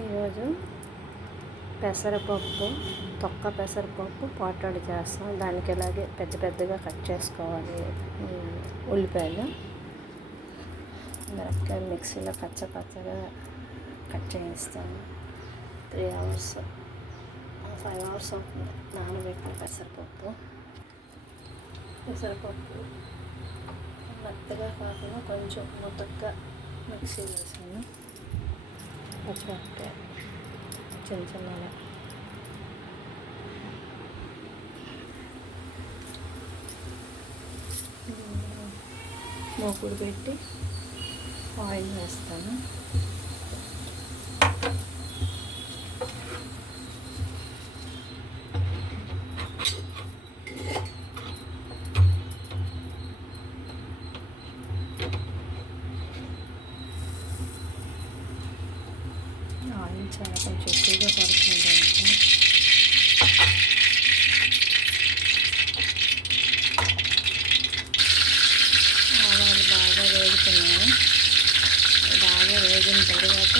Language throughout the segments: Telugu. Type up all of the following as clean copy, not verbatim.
ఈరోజు పెసరపప్పు, తొక్క పెసరపప్పు పోటాడు చేస్తాం. దానికి ఇలాగే పెద్ద పెద్దగా కట్ చేసుకోవాలి. ఉల్లిపాయలు, మిరపకాయలు మిక్సీలో కచ్చగా కట్ చేస్తాను. 3 hours 5 hours అవుతుంది నానబెట్టిన పెసరపప్పు. మెత్తగా కాకుండా కొంచెం ముద్దగా మిక్సీ వేసాను. పచ్చిమిరపకాయ చిన్నగా మూకుడు పెట్టి ఆయిల్ వేస్తాను. ఆయిల్ చాలా కొంచెం ఎక్కువగా పడుతుంది. ఆవాలు బాగా వేగుతున్నాయి. బాగా వేగిన తర్వాత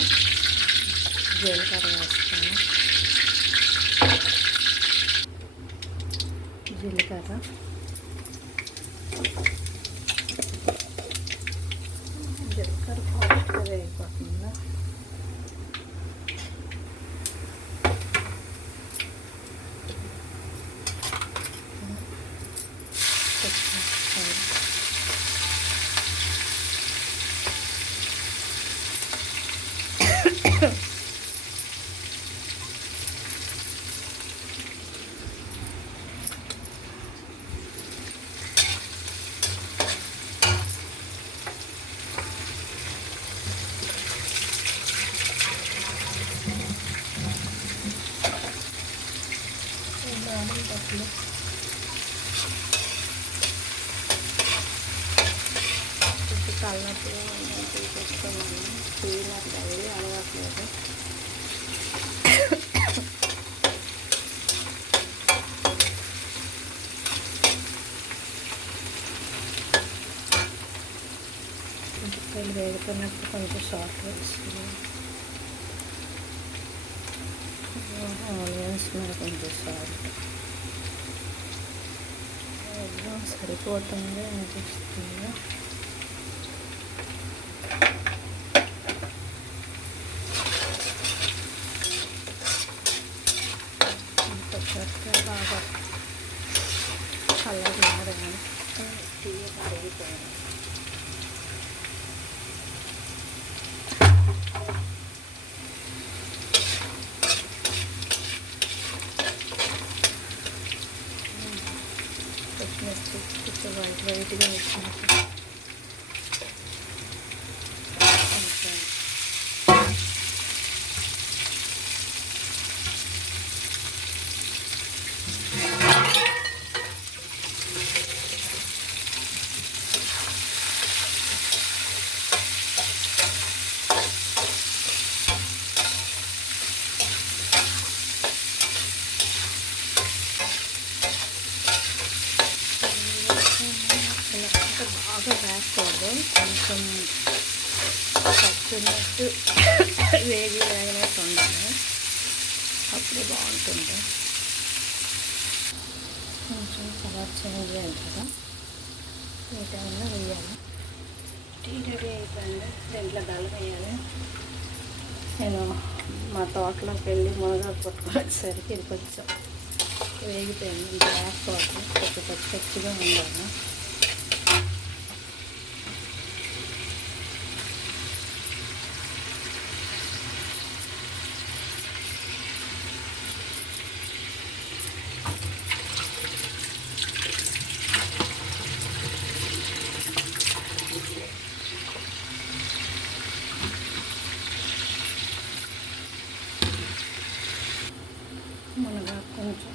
జీలకర్ర వేస్తాను. జీలకర్ర ఫాస్ట్గా వేగిపోతుంది. తలనొప్పి తీసుకున్నాను. నాకు డైలీ అలవాట్లేదు. ఉల్లిపాయలు వేగుతున్నప్పుడు కొంచెం సాల్ట్ వేస్తున్నాను. ఆనియన్స్ మీద కొంచెం సాల్ట్ సరిపోతుంది అనిపిస్తుంది. బాగా కలర్ మారని టీ కరిగిపోయింది. కొంచెం వైట్గా వచ్చినప్పుడు బాగా వేయకూడదు. కొంచెం పచ్చినట్టు వేగినట్టు ఉండాలి. అప్పుడు బాగుంటుంది. కొంచెం కలర్ చేంజ్ అయింది కదా, ఈ టైంలో వేయాలి. టీ రెడీ అయిపోయింది. దీంట్లో బెల్లం వేయాలి. నేను మా తోటలోకి వెళ్ళి మునగాకు పట్టుకునేసరికి ఇది కొంచెం వేగిపోయింది. ఇంకా వేసుకోవాలి. కొంచెం పచ్చిగా ఉండాలి. మునగా కొంచెం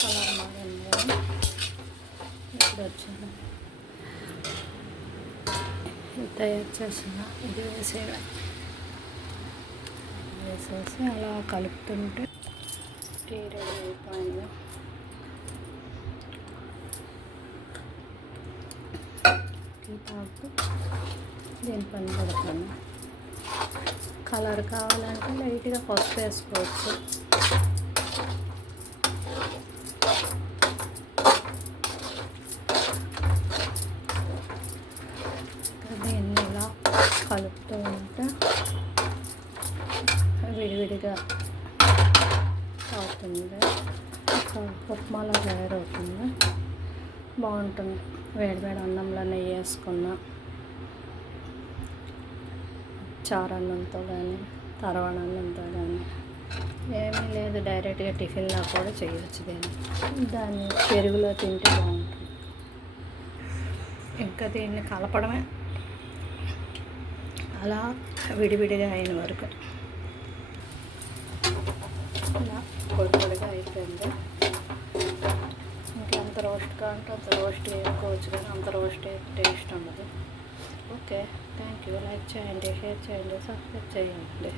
కలర్ మారింది. ఇప్పుడు వచ్చాను తయారు చేసిన ఇది వేసేసి అలా కలుపుతుంటే టీ రెడీ అయిపోయింది. టీ తాగుతూ దీని పని పెడతాను. కలర్ కావాలంటే లైట్గా పసుపు వేసుకోవచ్చు. దీన్ని ఇలా కలుపుతూ ఉంటే విడివిడిగా అవుతుంది, ఒక ఉప్మాలో తయారవుతుంది. బాగుంటుంది. వేడివేడి అన్నంలో నెయ్యి వేసుకున్న, చారన్నంతో కానీ తరవణన్నంతో కానీ, ఏమీ లేదు డైరెక్ట్గా టిఫిన్లో కూడా చేయవచ్చు. దాన్ని పెరుగులో తింటే బాగుంటుంది. ఇంకా దీన్ని కలపడమే అలా విడివిడిగా అయిన వరకు. ఇలా పొడిగా అయిపోయింది. ఇంకా అంత రోస్ట్గా అంటే అంత రోస్ట్ వేసుకోవచ్చు, కానీ అంత రోస్ట్ టేస్ట్ ఉండదు. Okay, thank you. లైక్ చేయండి, షేర్ చేయండి, సబ్స్క్రైబ్ చేయండి.